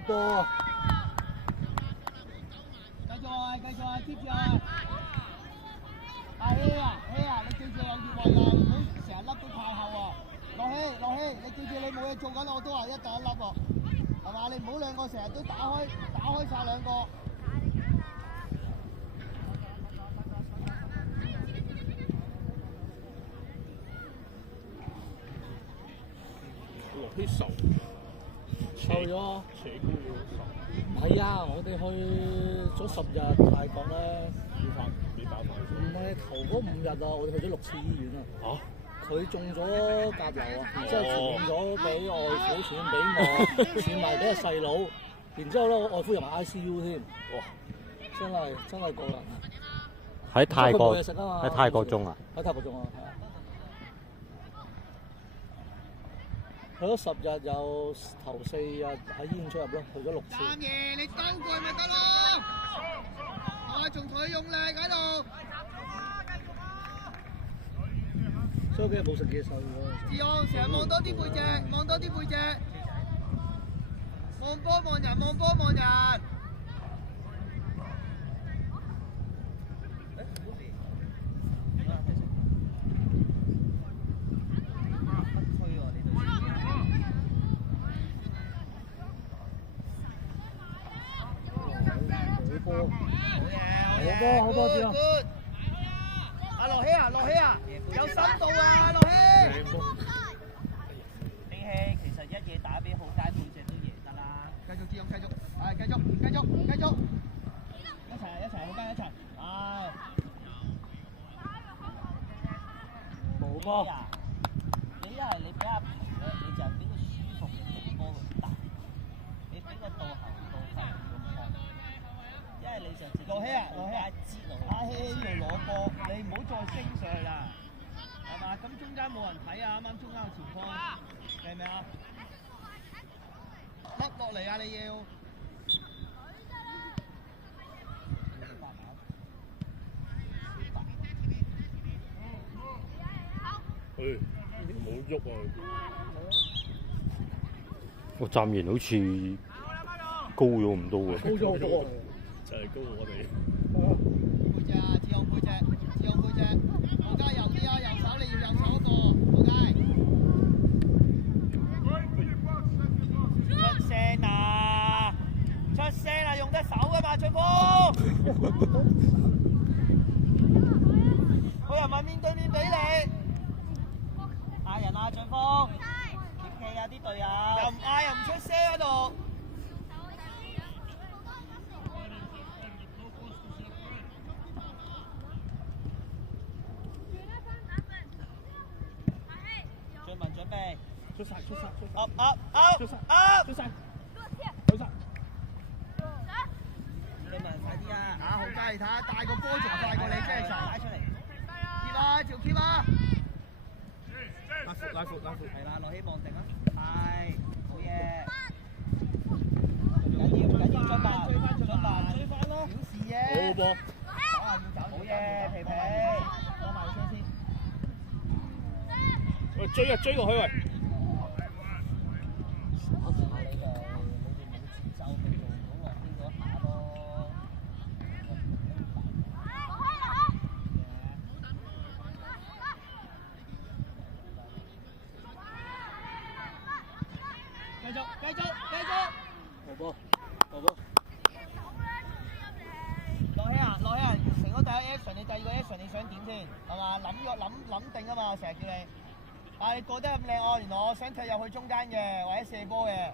波。繼續啊，繼續啊，接住啊！阿希啊，你記住有越位啊，唔好成日笠到太後啊！落希，你記住你冇嘢做緊，我都話一定一笠喎，係嘛？你唔好兩個成日都打開晒兩個。落啲手瘦咗，扯高咗手。唔係啊，我哋去咗10日泰國咧，你打埋唔係頭嗰5日啊，我哋去咗6次醫院啊。佢中咗甲流啊，然之後傳咗俾外父，傳俾我，傳埋俾個細佬，然之後咧我外父入埋 ICU 添。哇！真係過人啊！喺泰國喺泰國中啊！喺泰國中啊，係啊！去咗10日，有頭4日喺醫院出入咯，去咗6次。三爺，你兜過咪得咯！我仲同佢用力喺度。所以佢冇食嘢瘦喎。志昂成日望多啲背脊，望多啲背脊，望波望人，望波望人。好波，志昂。阿羅希啊，有深度啊，羅希。比起其實一嘢打俾浩佳背脊都贏得啦。繼續志勇，繼續，係繼續，一齊，浩佳一齊，係。冇波。你一係你俾阿平咧，你就係俾個舒服嘅踢波咁大，你俾個倒後倒快咁放。一係你就直接羅希啊，阿希呢度攞波，你唔好再升上去啦，係嘛？咁中間冇人睇啊，啱啱中間個前鋒，明唔明啊？甩落嚟啊！你要。冇喐啊！我暫然好似高咗咁多喎。高咗好多啊！就係高我哋。背脊啊！志勇背脊，浩佳右啲啊！右手你要右手嗰個，浩佳。出聲啊！用得手噶嘛，俊峰。佢又咪面對面俾你。嗌人啊，俊峰，貼氣啊啲隊友。又唔嗌又唔出聲喺度。俊文準備。出晒！up！俊文快啲啊！浩佳你睇下，帶個波仲快過你，真係拉出嚟。keep 啊，條 keep 啊！拉闊。係啦，落希望定啊。係，好嘢。唔緊要，追翻咯。小事啫。好波。好嘢，皮皮。攞埋個先。喂，追過去喂。繼續。冇波。落希啊，成咗第一 action， 你第二個 action 你想點先？係嘛？諗定啊嘛，成日叫你。啊，你過得咁靚哦，原來我想踢入去中間嘅，或者射波嘅。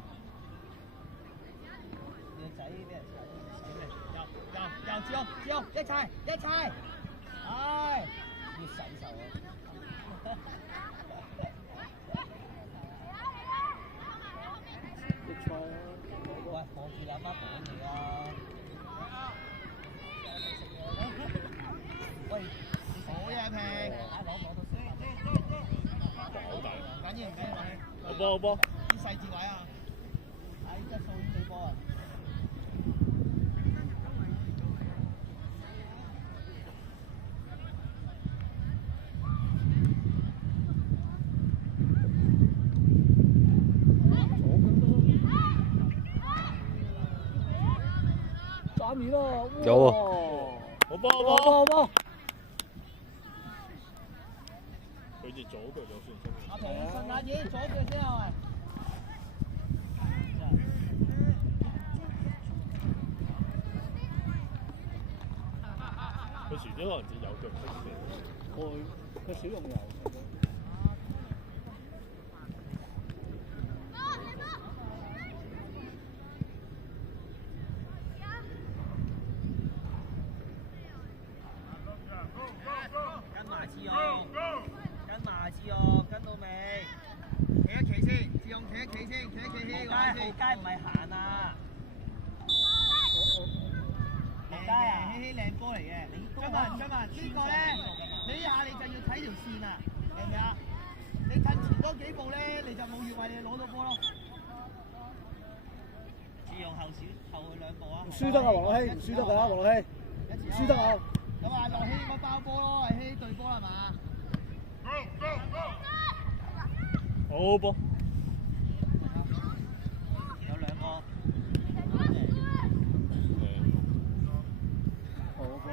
你個仔俾人又志勇，一齊。唉，要洗手啊！喂，望住你阿媽講嘢啊！喂，好嘢皮，攞到先。好大。緊要。好波。啲細節位啊！質素啲對波啊！面咯，有喎，好波好好波，波，佢隻左腳有算身。阿平順下自己左腳先啊！佢遲啲可能隻右腳識射。佢少用油。跟埋志勇，跟埋志勇，跟到未？企一企先，志勇企一企先，企一企先，後街唔係行啊！後街啊！希希靚波嚟嘅。張文呢個咧，你呢下你就要睇條線啊，明唔明啊？你褪前多幾步咧，你就冇越位，你攞到波咯。志勇後去兩步啊！唔輸得啊，黃樂希，唔輸得㗎，黃樂希，唔輸得啊！咁啊，樂希應該包波咯，係希對波係嘛？好波，有兩個。好波，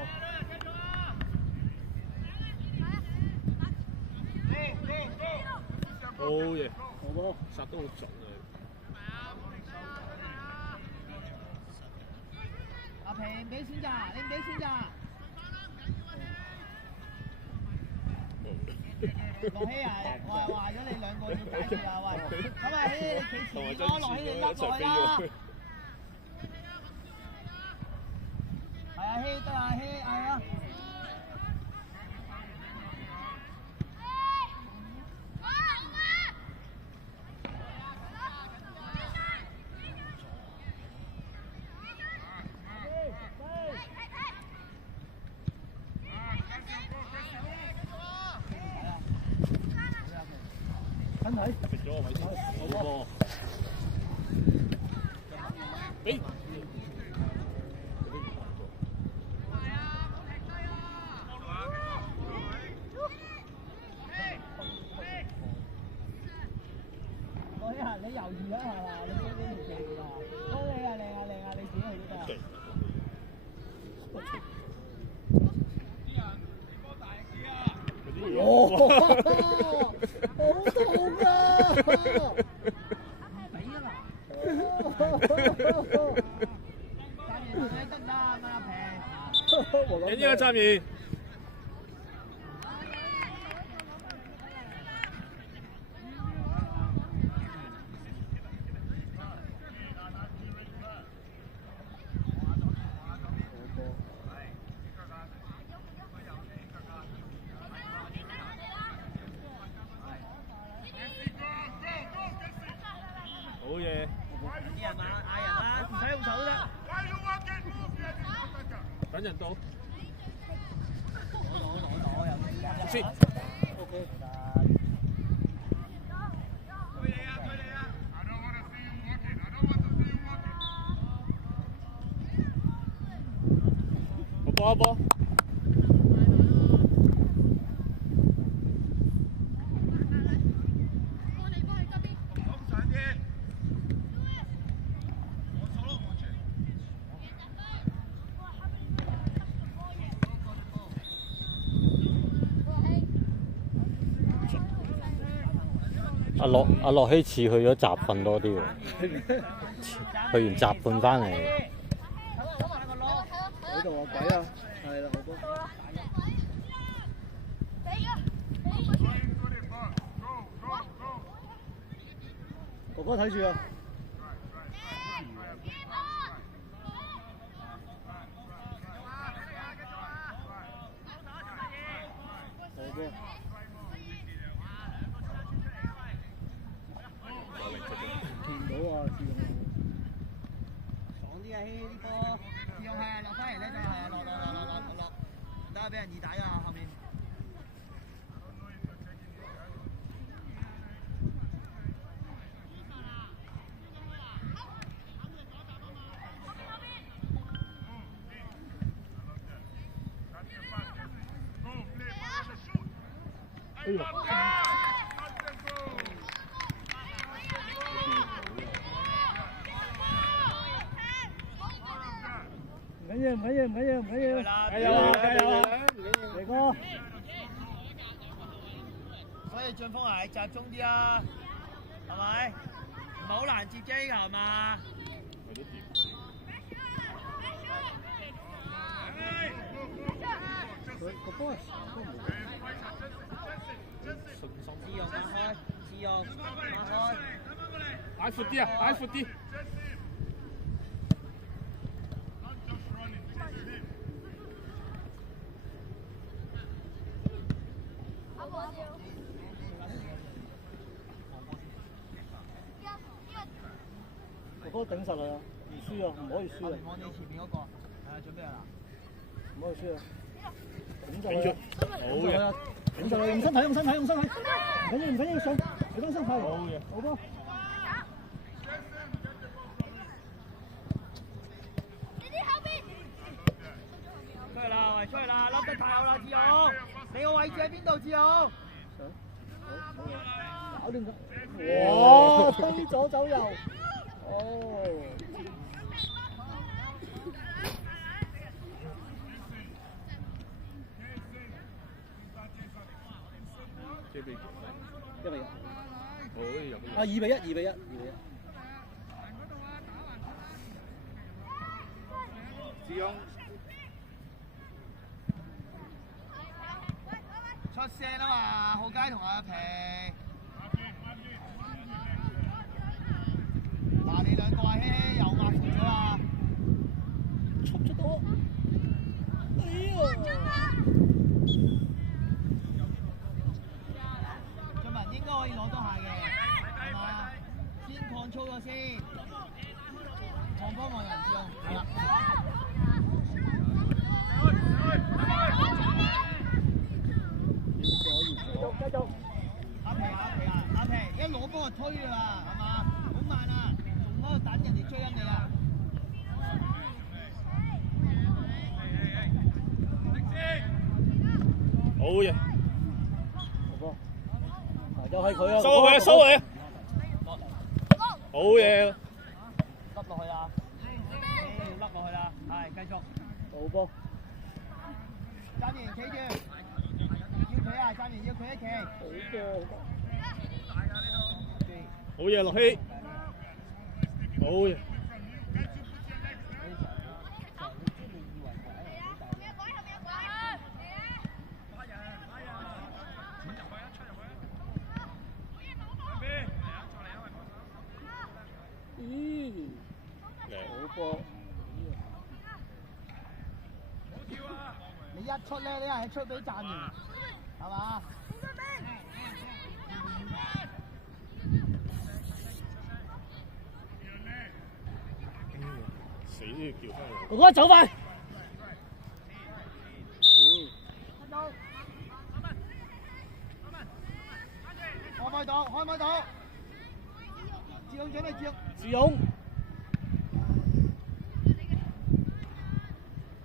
好嘢，好波，殺得好準啊！阿平俾選擇，你唔俾選擇。樂希啊，我係話咗你兩個要解決啊，喂，咁啊希你企前面咯，樂希你甩落去啦。係啊，希得啊，希係啊。身體，食咗個位先，好波。俾。樂希啊，你猶豫啦係嘛？你將呢條記住啊！好靚啊，你自己去都得。哦，好痛啊！俾啊嘛！站完睇得唔得啊？阿平。人呢個站完。好嘢！啲人啊，嗌人啊，唔使用手啫。等人到。攞又先。OK。好波一波。阿樂希似去咗集訓多啲喎，去完集訓翻嚟。喺度啊，鬼啊，係啦，好波。哥哥睇住啊！好波。見到啊，志勇。爽啲啊！希呢波，志勇係啊，落翻嚟咧就係啊，落，唔得俾人二打啊後面。緊要，唔緊要，唔緊要，唔緊要。加油啊！加油啊！嚟哥，所以進鋒係集中啲啊，係咪？唔係好難接機㗎係嘛？個波係自用打開，自用打開。擺闊啲啊！擺闊啲。個波頂實嚟啊！唔輸啊，唔可以輸啊！望你前面嗰個，準備啦。唔可以輸啊！頂實頂佢住，啊！好嘅，頂實佢，用身體，用身體，用身體。唔緊要，唔緊要，上，睇翻身體。好嘅，好波。出去啦，喂，出去啦，笠得太好啦，志勇。你個位置喺邊度，志勇？搞掂佢。哇！推左走右。哦。這邊1比1。好入啊，2比1，2比1，2比1。志勇。出聲啊嘛，浩佳同阿皮。嗱，你兩個啊，希希又抹闊咗啦。出到。哎呀！俊文應該可以攞多下嘅，係嘛？先擴粗咗先，望波望人志勇，係啦。繼續。阿皮，一攞波就推㗎啦，係嘛？好慢啊，仲喺度等人哋追緊你啊！好嘅，好波。又係佢啊！收佢啊！收佢啊！好嘢，笠落去啦，要笠落去啦，係繼續。好波。暫時企住，要企啊！暫時要企一企。好波。好嘢，樂希，好嘢。好波。你一出咧，你係出俾贊員，係嘛？死都要叫翻嚟。哥哥走快！開唔開到？開唔開到？志勇準備接。志勇。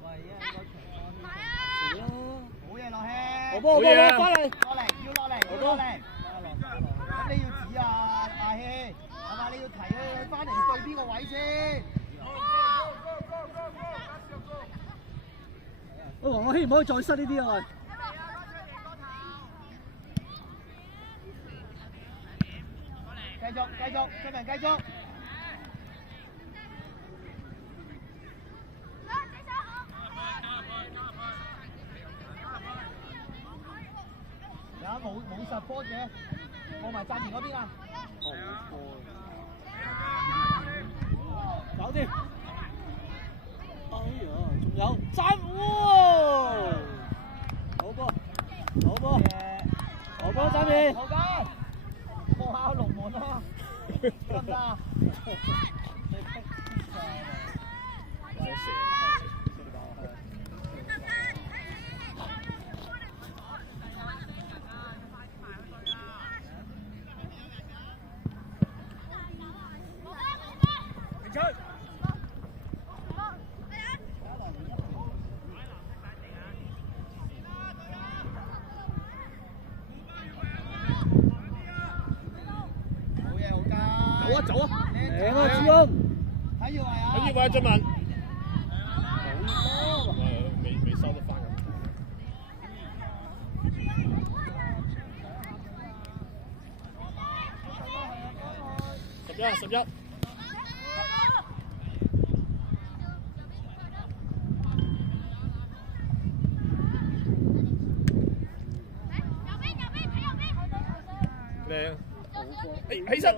好嘢，落氣。好波，好波，翻嚟。落嚟，要落嚟，要落嚟。咁你要指啊，阿希，係嘛？你要提佢翻嚟對邊個位先？喂，黃樂希唔可以再失呢啲啊！繼續，俊文繼續。冇實波嘅，過埋贊田嗰邊啊！搞掂！哎呀，仲有贊喎！好波，好波，好波，贊田！好嘅，摸下龍門咯，得唔得啊？走啊！靚啊，志勇！睇住位啊！睇住位，俊文。好11。靚，誒起身，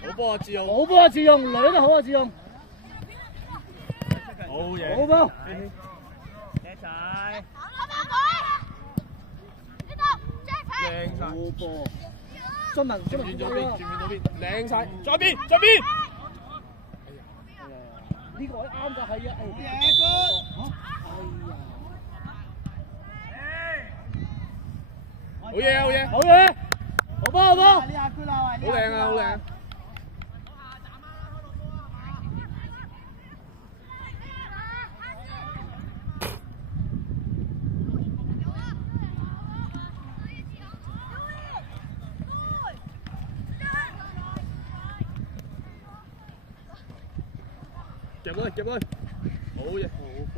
好波啊！志勇，好波啊！志勇，兩得好啊！志勇，好嘢，好波。謝晒。靚晒，好波。俊文，俊文轉咗邊，轉到邊，靚晒，左邊，左邊。呢個位啱㗎，係啊，好嘢，good。好嘢，好嘢，好嘢，好波，好波。呢下 good 啦，好靚啊，好靚。夾佢，夾佢，好嘢，好波。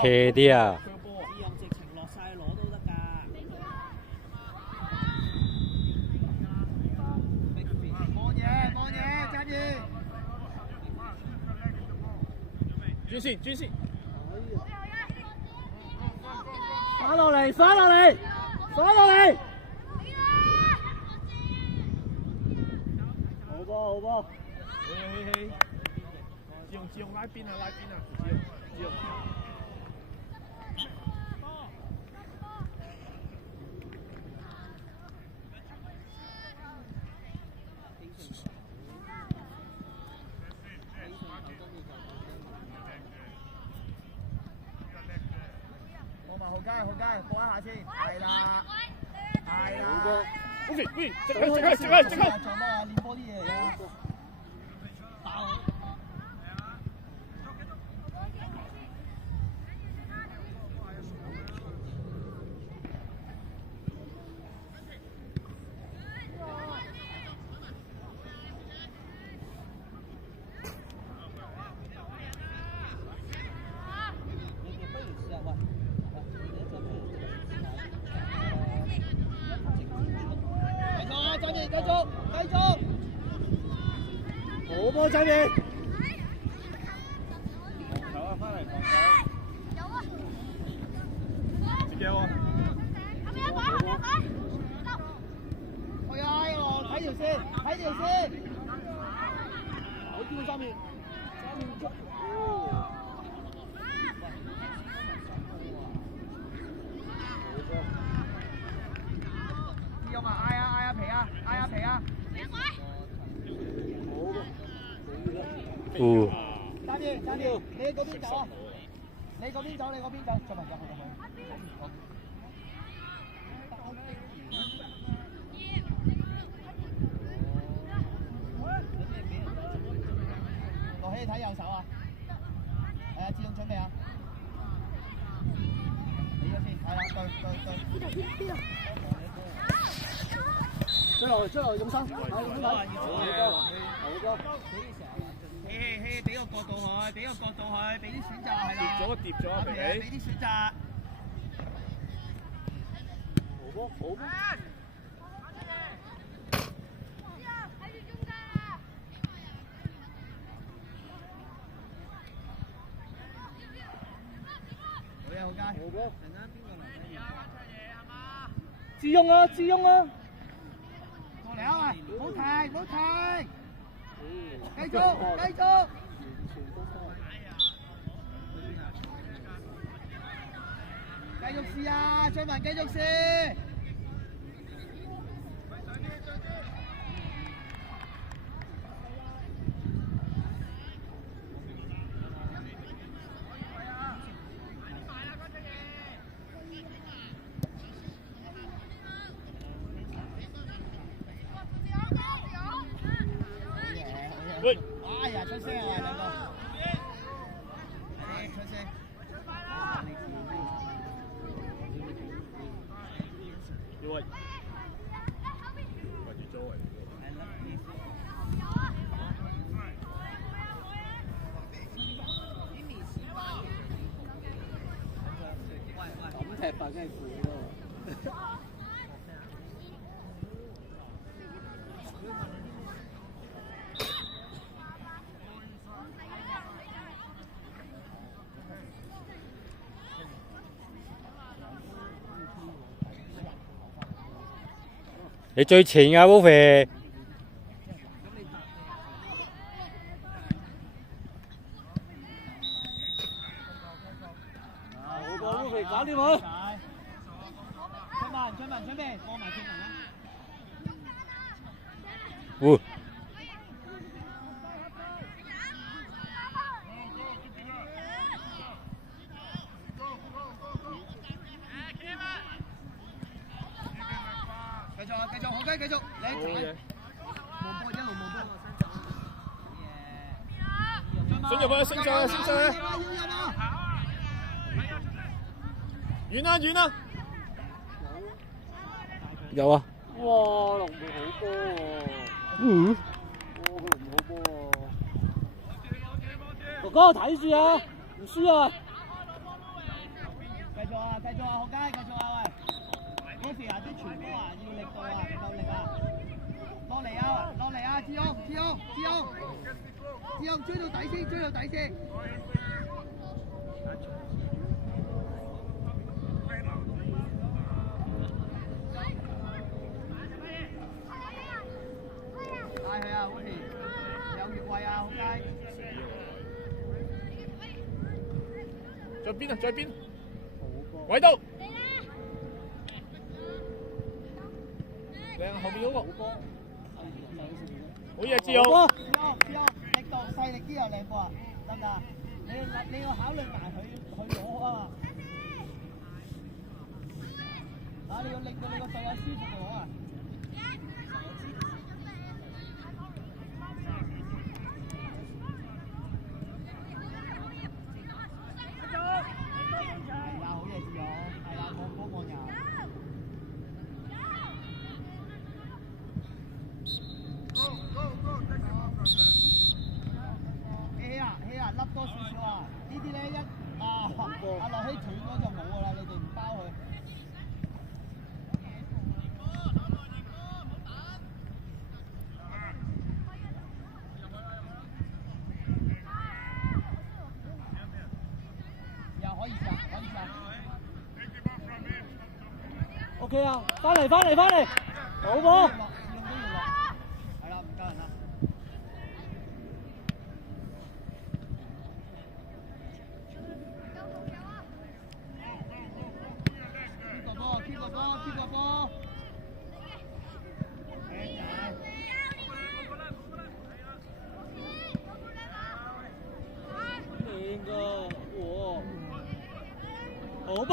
斜啲啊！志勇直情落晒攞都得㗎。望嘢，望嘢，揸住。轉線，轉線。翻落嚟，翻落嚟，翻落嚟。好波，好波。嘿，志勇拉邊啊，拉邊啊，志勇。好街，好街，過一下先，係啦，係啦。好肥，喂，即刻，即刻，即刻，即刻。做乜啊？練波啲嘢嚟㗎。繼續，繼續。好波，仔面。防守啊，翻嚟防守。有啊。自己啊。去啊！睇條線，睇條線。好啲三面，三面捉。有埋嗌啊嗌啊皮啊嗌啊皮啊！揸住揸住，你嗰邊走啊！你嗰邊走，你嗰邊走，進埋入去。落起睇右手啊！志勇準備啊！你嗰先，係啦，對。追落，追落，永生，永生睇。好哥，嘿，俾個角度佢，俾個角度佢，俾啲選擇係啦。跌咗啊！俾啲選擇。好波，好波。好嘢，好街。好波。陣間邊個嚟？志勇啊，志勇啊！過嚟啊！唔好停，唔好停。繼續，繼續。繼續試啊，張文繼續試。喂，哎呀，出聲啊，兩個。踢法真係攰咯。你最前啊 Wolfie。好波 Wolfie 搞掂佢。出邊過埋轉門啦。喎。繼續，好雞，繼續，你睇。望波一路望波。升入去，升上去，升上去。遠啦，遠啦。有啊。哇！龍門好波喎。嗯。哇！個龍門好波喎。哥哥睇住啊，唔輸啊！繼續啊，好雞，繼續啊，喂。嗰時啊，啲傳波啊，要力度啊，唔夠力啊！落嚟啊！志勇，追到底先！帶佢啊，好似有越位啊，好雞！在邊啊？在邊？位到。靚後邊嗰個。好嘢，志勇。志勇，力度細力啲又靚波啊，得唔得？你要考慮埋佢攞啊！啊，你要令到你個隊友舒服攞啊！係啦，好嘢，志勇，係啦，望波望人。起啊，笠多少少啊！呢啲咧阿樂希斷咗就冇㗎啦，你哋唔包佢。又可以上。OK 啊，翻嚟，好波。係啦，唔夠人啦。keep 個波。靚㗎，哇！好波。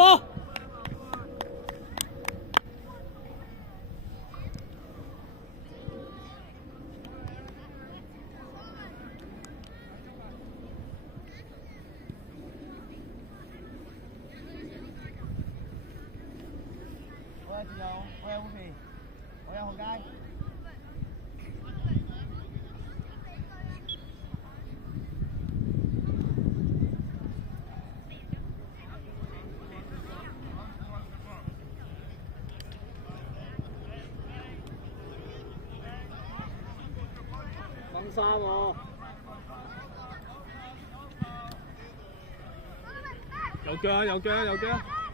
我有護皮，我有紅街。掹衫喎。有腳啊！